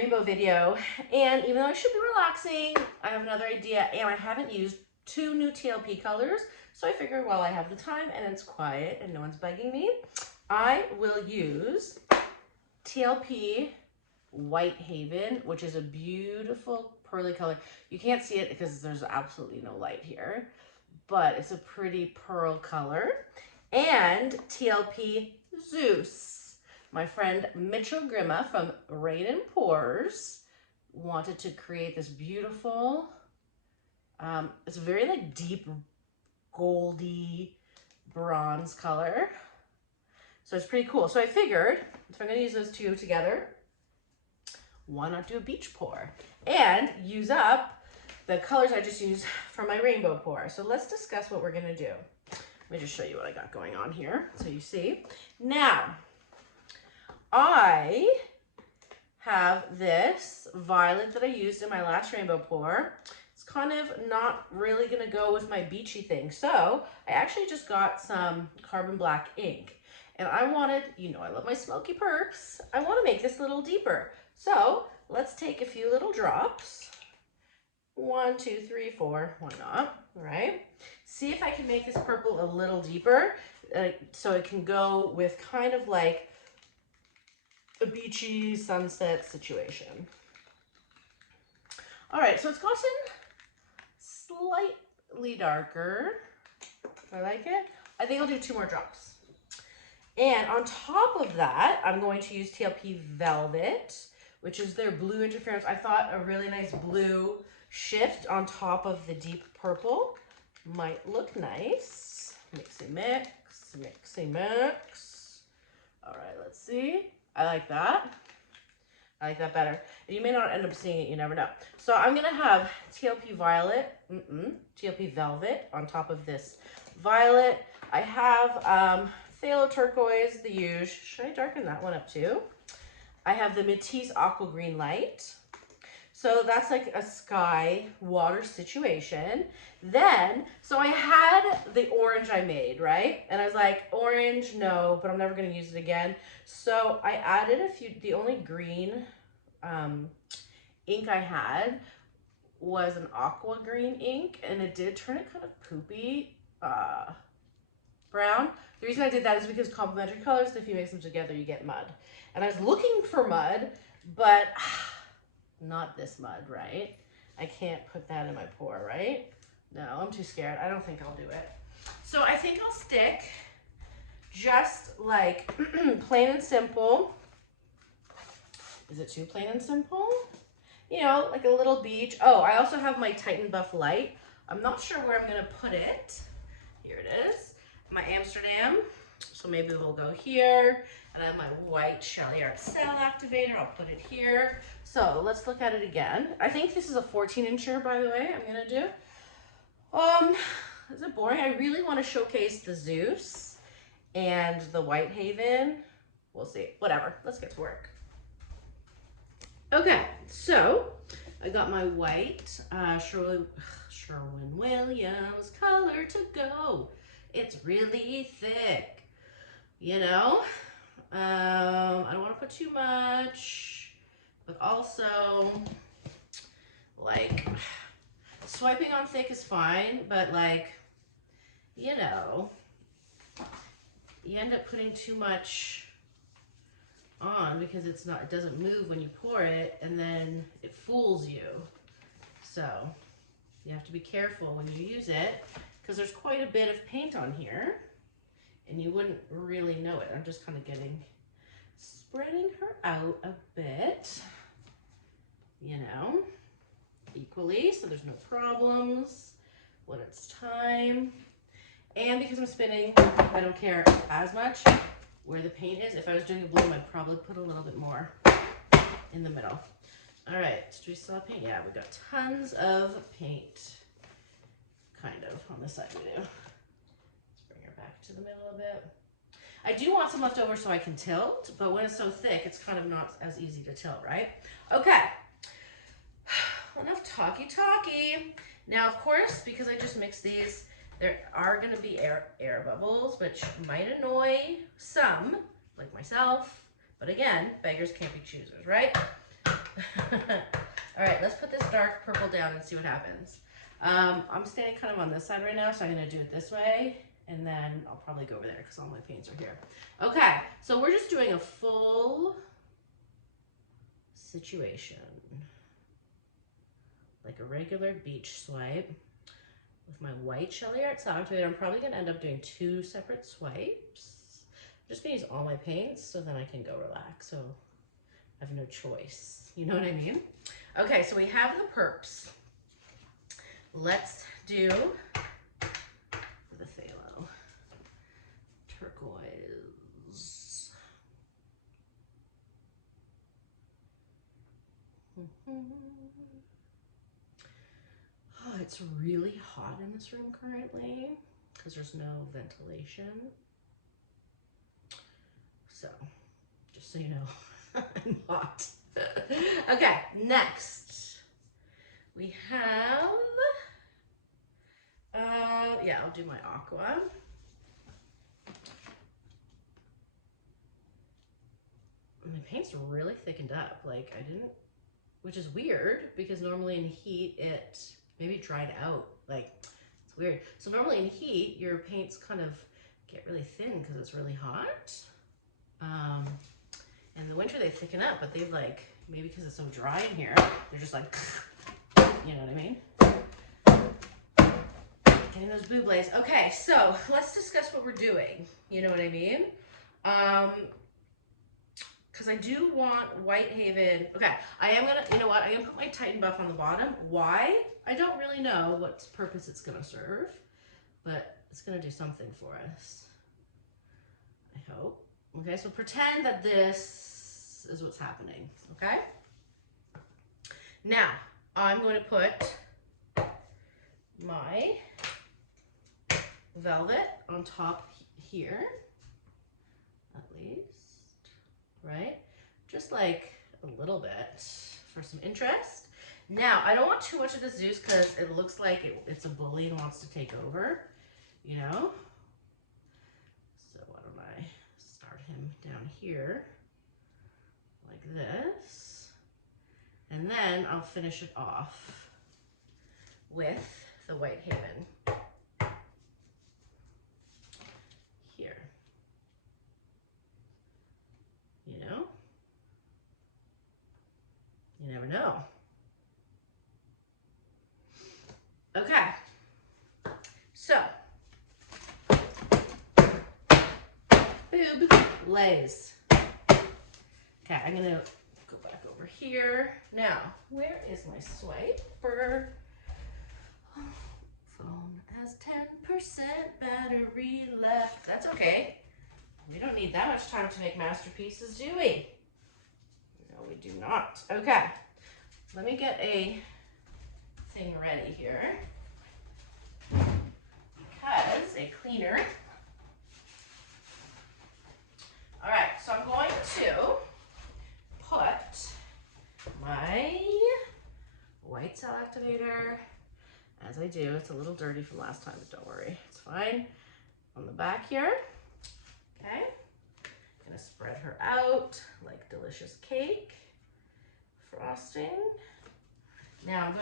rainbow video, and even though I should be relaxing, I have another idea, and I haven't used 2 new TLP colors, so I figured while I have the time and it's quiet and no one's bugging me, I will use TLP Whitehaven, which is a beautiful pearly color. You can't see it because there's absolutely no light here, but it's a pretty pearl color. And TLP Zeus. My friend Mitchell Grimma from Rain and Pores wanted to create this beautiful, it's a very like deep goldy bronze color. So it's pretty cool. So I figured if I'm gonna use those 2 together, why not do a beach pour and use up the colors I just used for my rainbow pour. So let's discuss what we're gonna do. Let me just show you what I got going on here so you see. Now, I have this violet that I used in my last rainbow pour. It's kind of not really gonna go with my beachy thing. So I actually just got some carbon black ink. And I wanted, you know I love my smoky perps, I wanna make this a little deeper. So let's take a few little drops. 1, 2, 3, 4, why not, all right? See if I can make this purple a little deeper so it can go with kind of like a beachy sunset situation. All right, so it's gotten slightly darker. I like it. I think I'll do 2 more drops. And on top of that, I'm going to use TLP Velvet, which is their blue interference. I thought a really nice blue shift on top of the deep purple might look nice. Mixy mix, mixy mix. All right, let's see. I like that. I like that better. And you may not end up seeing it, you never know. So I'm gonna have TLP Violet, TLP Velvet on top of this violet. I have Phthalo Turquoise, the usual. Should I darken that one up too? I have the Matisse Aqua Green Light. So that's like a sky water situation. Then, so I had the orange I made, right? And I was like, orange, no, but I'm never gonna use it again. So I added a few, the only green ink I had was an aqua green ink, and it did turn it kind of poopy brown. The reason I did that is because complementary colors, if you mix them together, you get mud. And I was looking for mud, but not this mud, right? I can't put that in my pour, right? No, I'm too scared. I don't think I'll do it. So I think I'll stick just like plain and simple. Is it too plain and simple? You know, like a little beach. Oh, I also have my Titan Buff Light. I'm not sure where I'm gonna put it. Here it is, my Amsterdam. So maybe we'll go here. And I have my white TLP Cell Activator. I'll put it here. So let's look at it again. I think this is a 14-incher, by the way, I'm gonna do. Is it boring? I really wanna showcase the Zeus and the Whitehaven. We'll see, whatever, let's get to work. Okay, so I got my white Sherwin-Williams color to go. It's really thick, you know? I don't want to put too much, but also like swiping on thick is fine, but like, you know, you end up putting too much on because it doesn't move when you pour it, and then it fools you. So you have to be careful when you use it because there's quite a bit of paint on here. And you wouldn't really know it. I'm just kind of spreading her out a bit, you know, equally, so there's no problems when it's time. And because I'm spinning, I don't care as much where the paint is. If I was doing a bloom, I'd probably put a little bit more in the middle. All right, do we still have paint? Yeah, we got tons of paint, kind of, on this side we do. Back to the middle a bit. I do want some left over so I can tilt, but when it's so thick, it's kind of not as easy to tilt, right? Okay, enough talky. Now, of course, because I just mixed these, there are gonna be air bubbles, which might annoy some, like myself, but again, beggars can't be choosers, right? All right, let's put this dark purple down and see what happens. I'm standing kind of on this side right now, so I'm gonna do it this way, and then I'll probably go over there because all my paints are here. Okay, so we're just doing a full situation, like a regular beach swipe with my white Shelly Art Cell Activator. I'm probably gonna end up doing 2 separate swipes. I'm just gonna use all my paints so then I can go relax, so I have no choice. You know what I mean? Okay, so we have the perps. Let's do the phthalo. Turquoise. Oh, it's really hot in this room currently because there's no ventilation. So, just so you know, I'm hot. Okay, next we have, yeah, I'll do my aqua. My paint's really thickened up, like I didn't, which is weird because normally in heat it maybe dried out, like it's weird. So normally in heat your paints kind of get really thin because it's really hot. In the winter they thicken up, but they've like, maybe because it's so dry in here, they're just like, you know what I mean? Getting those bublés. Okay, so let's discuss what we're doing. You know what I mean? Because I do want Whitehaven. Okay, I am gonna, you know what? I'm gonna put my Titan buff on the bottom. Why? I don't really know what purpose it's gonna serve, but it's gonna do something for us. I hope. Okay, so pretend that this is what's happening, okay? Now, I'm going to put my velvet on top here, at least, right? Just like a little bit for some interest. Now, I don't want too much of the Zeus because it looks like it's a bully and wants to take over, you know? So why don't I start him down here like this, and then I'll finish it off with the Whitehaven here. You know? You never know. Okay. So, boob lays. Okay, I'm gonna go back over here. Now, where is my swiper? Phone has 10% battery left. That's okay. We don't need that much time to make masterpieces, do we? No, we do not. Okay, let me get a thing ready here. Because a cleaner. All right, so I'm going to put my white cell activator, as I do. It's a little dirty from last time, but don't worry, it's fine. On the back here, okay. I'm gonna spread her out like delicious cake frosting. Now I'm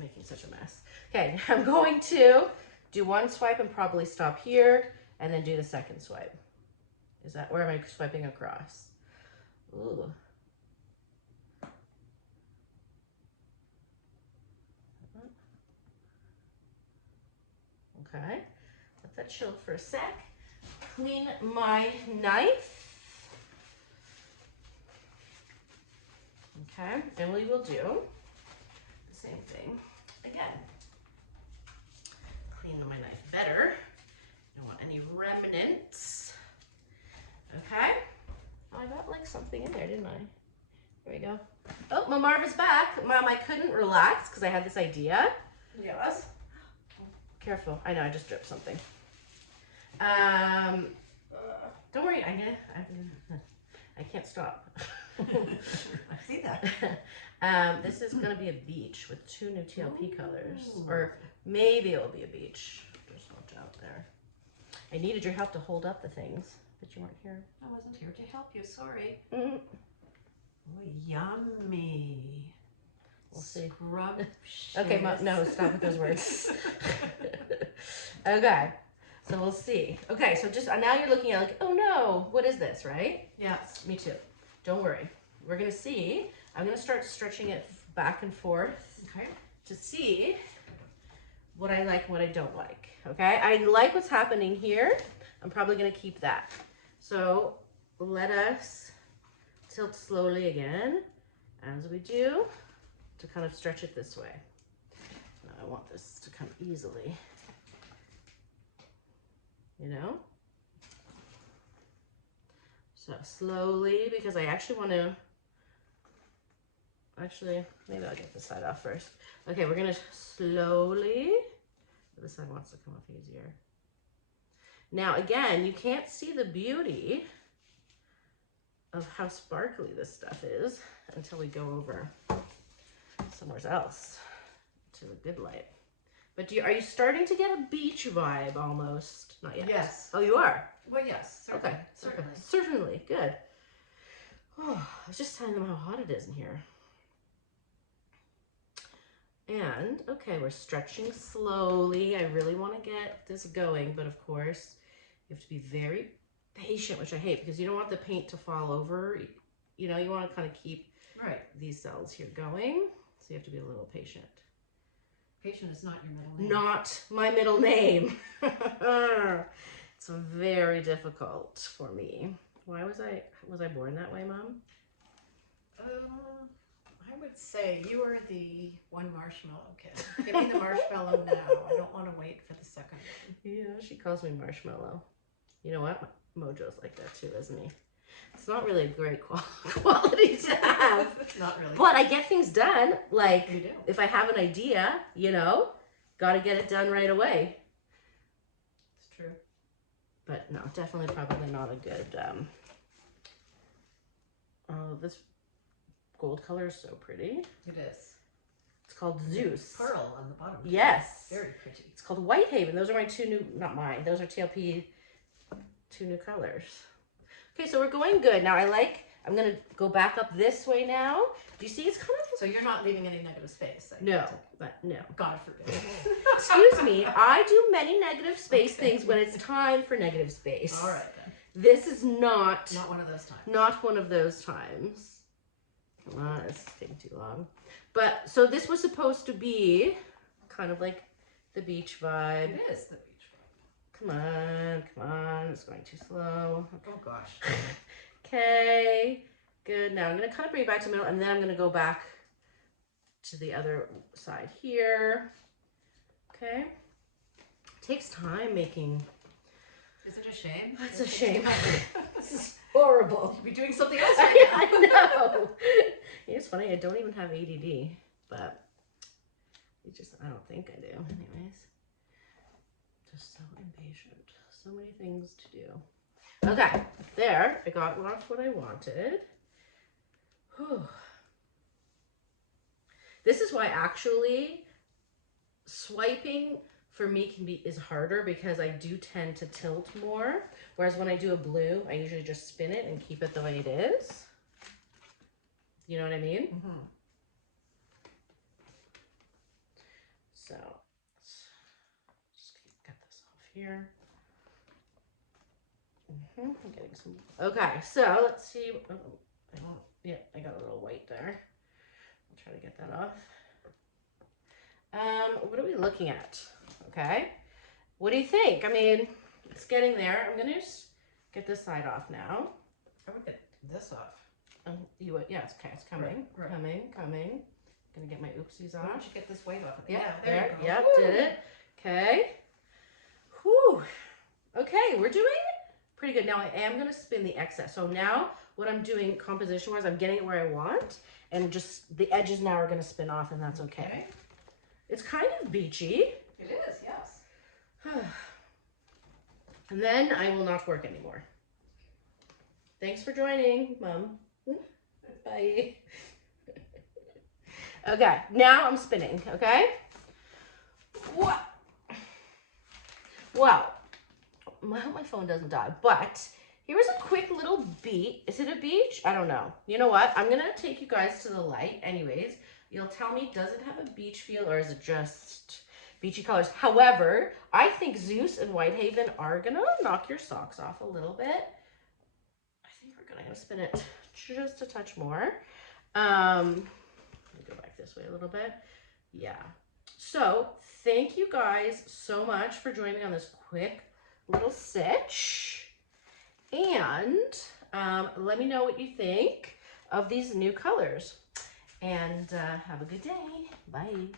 making such a mess. Okay, I'm going to do one swipe and probably stop here, and then do the second swipe. Is that, where am I swiping across? Ooh. Okay, let that chill for a sec. Clean my knife. Okay, and we will do the same thing again. Clean my knife better. Don't want any remnants. Okay. Oh, I got like something in there, didn't I? There we go. Oh, my Marvin's back. Mom, I couldn't relax because I had this idea. Yes. Careful. I know, I just dripped something. Don't worry, I can't stop. I see that. This is going to be a beach with 2 new TLP colors. Or maybe it'll be a beach. Just watch out there. I needed your help to hold up the things, but you weren't here. I wasn't here to help you, sorry. Oh, yummy. We'll see. Scrub. Okay, no, stop with those words. Okay, so we'll see. Okay, so just now you're looking at like, oh no, what is this, right? Yes. Me too. Don't worry. We're gonna see. I'm gonna start stretching it back and forth. Okay. To see what I like and what I don't like. Okay, I like what's happening here. I'm probably gonna keep that. So let us tilt slowly again as we do to kind of stretch it this way. Now I want this to come easily, you know? So slowly, because I actually want to, maybe I'll get this side off first. Okay, we're gonna slowly, this side wants to come off easier. Now again, you can't see the beauty of how sparkly this stuff is until we go over somewhere else to the good light. But are you starting to get a beach vibe almost? Not yet. Yes. Oh, you are? Well, yes. Certainly. Okay. Certainly. Okay. Certainly. Good. Oh, I was just telling them how hot it is in here. And, okay, we're stretching slowly. I really want to get this going, but of course, you have to be very patient, which I hate because you don't want the paint to fall over. You know, you want to kind of keep these cells here going. So you have to be a little patient. Patient is not your middle name. Not my middle name. It's very difficult for me. Why was I born that way, Mom? I would say you are the one marshmallow kid. Give me the marshmallow now. I don't want to wait for the second one. Yeah, she calls me Marshmallow. You know what? Mojo's like that too, isn't he? It's not really a great quality to have. Not really. But I get things done. Like, You do. if I have an idea, you know, got to get it done right away. It's true. But no, definitely probably not a good, oh, this gold color is so pretty. It is. It's called Zeus. Pearl on the bottom. Yes. Very pretty. It's called Whitehaven. Those are my two new, not mine, those are TLP, two new colors. Okay, so we're going good. Now I'm going to go back up this way now. Do you see it's kind of... So you're not leaving any negative space? No, but no. God forbid. Excuse me, I do many negative space things when it's time for negative space. All right, then. This is not... Not one of those times. Not one of those times. Come on, this is taking too long. But, so this was supposed to be kind of like the beach vibe. It is the beach vibe. Come on, it's going too slow. Oh gosh. Okay, good. Now I'm going to kind of bring it back to the middle, and then I'm going to go back to the other side here. Okay. It takes time making... Is it a shame? It's a shame. This is horrible. You'd be doing something else right now. I know. It's funny, I don't even have ADD, but I don't think I do. Anyways, just so impatient. So many things to do. Okay, there. I got off what I wanted. Whew. This is why actually swiping for me is harder because I do tend to tilt more. Whereas when I do a blue, I usually just spin it and keep it the way it is. You know what I mean? Mm-hmm. So let's just get this off here. I'm getting some. Okay, so let's see. Oh, yeah, I got a little white there. I'll try to get that off. What are we looking at? Okay, what do you think? I mean, it's getting there. I'm gonna just get this side off now. I would get this off. You would, yeah, it's okay. It's coming, Right. coming. Gonna get my oopsies Why off. don't you get this weight off? Yeah, there you go. Yep, Woo! did it. Okay. Whew. Okay, we're doing pretty good. Now I am gonna spin the excess. So now what I'm doing composition wise, I'm getting it where I want, and just the edges now are gonna spin off, and that's okay. It's kind of beachy. It is, yes. And then I will not work anymore. Thanks for joining, Mom. Bye. Okay, now I'm spinning, okay? Well, I hope my phone doesn't die, but Here's a quick little beat. Is it a beach? I don't know. You know what? I'm gonna take you guys to the light anyways. You'll tell me, does it have a beach feel or is it just beachy colors? However, I think Zeus and Whitehaven are gonna knock your socks off a little bit. I think we're gonna spin it just a touch more. Let me go back this way a little bit. Yeah. So thank you guys so much for joining me on this quick little sitch. And let me know what you think of these new colors. And have a good day. Bye.